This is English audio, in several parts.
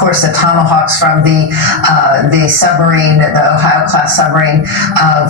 course, the Tomahawks from the submarine, the Ohio-class submarine,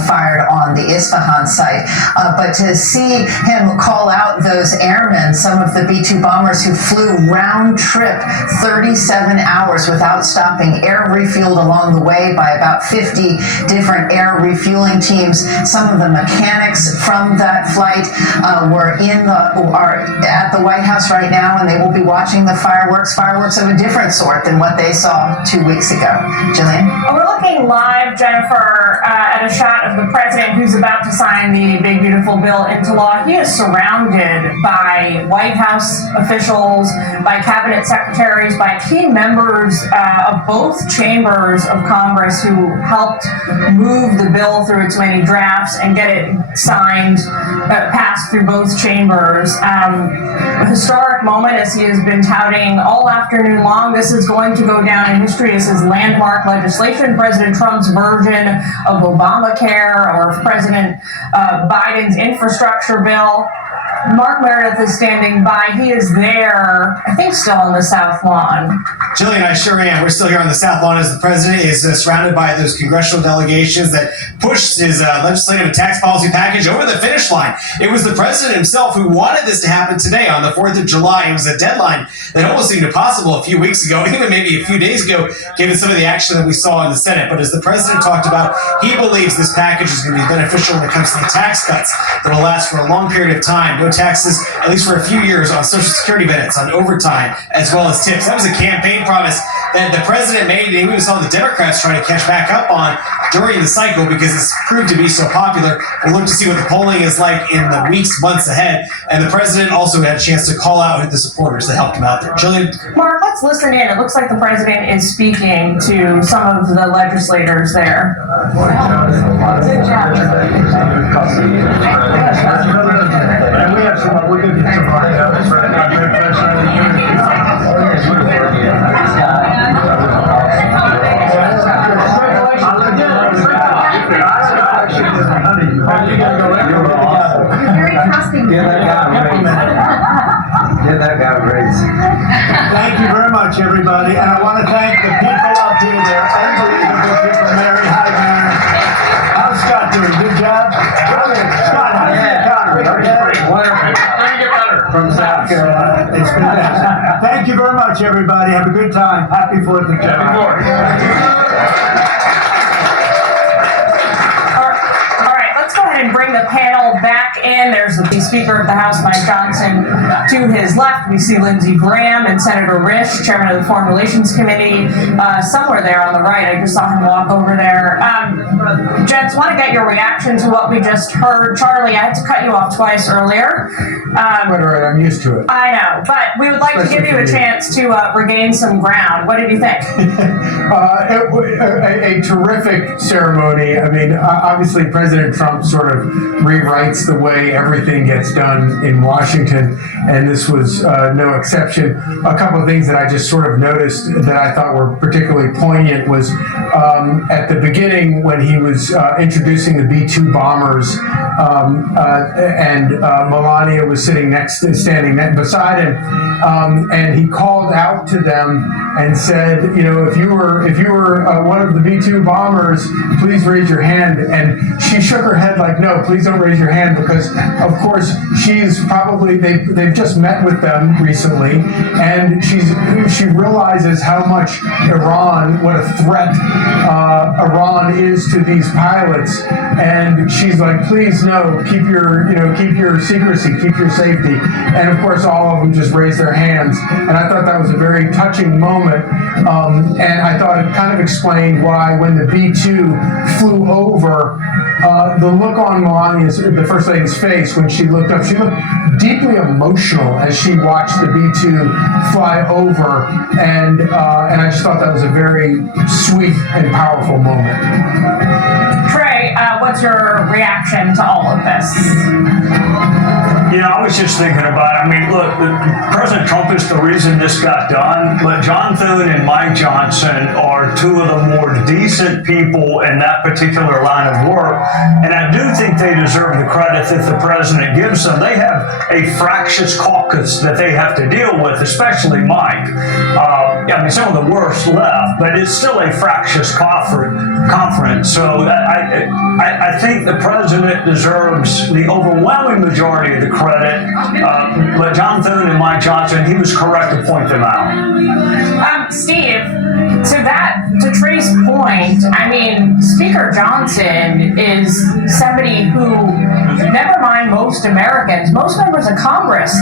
fired on the Isfahan site. But to see him call out those airmen, some of the B-2 bombers who flew round trip 37 hours without stopping, air refueled along the way by about 50 different air refueling teams. Some of the mechanics from that flight are at the White House right now, and they will be watching the fireworks of a different sort than what they saw 2 weeks ago. Jillian? We're looking live, Jennifer, at a shot of the president who's about to sign the big, beautiful bill into law. He is surrounded by White House officials, by cabinet secretaries, by key members of both chambers of Congress who helped move the bill through its many drafts and get it signed, passed through both chambers. A historic moment, as he has been touting all afternoon long. This is going to go down in history as his landmark legislation, President Trump's version of Obamacare or President Biden's infrastructure bill. Mark Meredith is standing by. He is there, I think, still on the South Lawn. Jillian, I sure am. We're still here on the South Lawn as the president is surrounded by those congressional delegations that pushed his legislative and tax policy package over the finish line. It was the president himself who wanted this to happen today on the 4th of July. It was a deadline that almost seemed impossible a few weeks ago, even maybe a few days ago, given some of the action that we saw in the Senate. But as the president talked about, he believes this package is going to be beneficial when it comes to the tax cuts that will last for a long period of time. No taxes, at least for a few years, on Social Security benefits, on overtime, as well as tips. That was a campaign promise that the president made, and we saw the Democrats trying to catch back up on during the cycle because it's proved to be so popular. We'll look to see what the polling is like in the weeks, months ahead. And the president also had a chance to call out the supporters that helped him out there. Jillian? Mark, let's listen in. It looks like the president is speaking to some of the legislators there. Good job. And we have some, we're going to get some Thank you very much, everybody. And I want to thank the people up here. They're unbelievable people. Mary, hi, Mary. How's Scott doing? Good job? Scott, how's the economy? From South Carolina. It's fantastic. Thank you very much, everybody. Have a good time. Happy 4th of July. All right, let's go ahead and bring the panel back in. There's the Speaker of the House, Mike Johnson. To his left, we see Lindsey Graham and Senator Risch, Chairman of the Foreign Relations Committee. Somewhere there on the right, I just saw him walk over there. Gents, want to get your reaction to what we just heard. Charlie, I had to cut you off twice earlier. Right, I'm used to it. I know, but we would like to give you a chance to regain some ground. What did you think? A terrific ceremony. I mean, obviously President Trump sort of rewrites the way everything gets done in Washington, and this was no exception. A couple of things that I just sort of noticed that I thought were particularly poignant was at the beginning when he was introducing the B-2 bombers, and Melania was standing beside him, and he called out to them and said, you know, if you were one of the B-2 bombers, please raise your hand. And she shook her head like, no, please don't raise your hand, because of course she's probably they've just met with them recently, and she realizes how much what a threat Iran is to these pilots, and she's like, please no, keep your secrecy, keep your safety. And of course all of them just raised their hands, and I thought that was a very touching moment, and I thought it kind of explained why when the B-2 flew over, the look on Melania's, the First Lady's face when she looked up, she looked deeply emotional as she watched the B-2 fly over, and I just thought that was a very sweet and powerful moment. Trey, what's your reaction to all of this? Yeah, I was just thinking about it. I mean, look, President Trump is the reason this got done, but John Thune and Mike Johnson are two of the more decent people in that particular line of work. And I do think they deserve the credit that the president gives them. They have a fractious caucus that they have to deal with, especially Mike. I mean, some of the worst left, but it's still a fractious conference. So I think the president deserves the overwhelming majority of the credit. But John Thune and Mike Johnson, he was correct to point them out. Steve, to Trey's point, I mean, Speaker Johnson is somebody who, never mind most Americans, most members of Congress